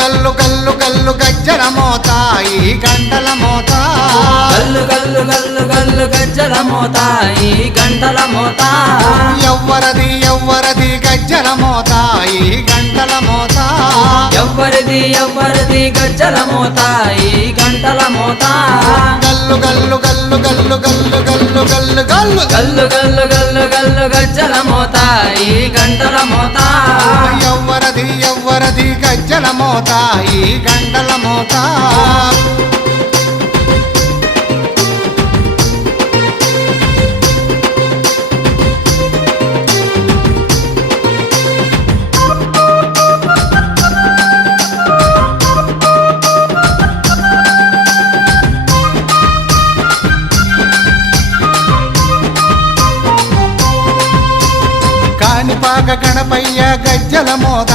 గల్లు గల్లు గల్లు గజ్జల మోత ఈ గంటల మోత గల్లు గల్లు గల్లు గల్లు గజ్జల మోత ఈ గంటల మోత ఎవ్వరది ఎవ్వరది గజ్జల మోత ఈ గంటల మోత ఎవ్వరిది ఎవ్వరిది గజ్జల మోత ఈ గంటల మోత గల్లు గల్లు గల్లు గల్లు గల్లు గల్లు గల్లు గల్లు గల్లు గల్లు గల్లు గల్లు గజ్జల మోత ఈ గంటల మోత ఎవ్వరది ఎవ్వరది గజ్జల మోత ఈ గంటల మోత కాణిపాక గణపయ్య గజ్జల మోత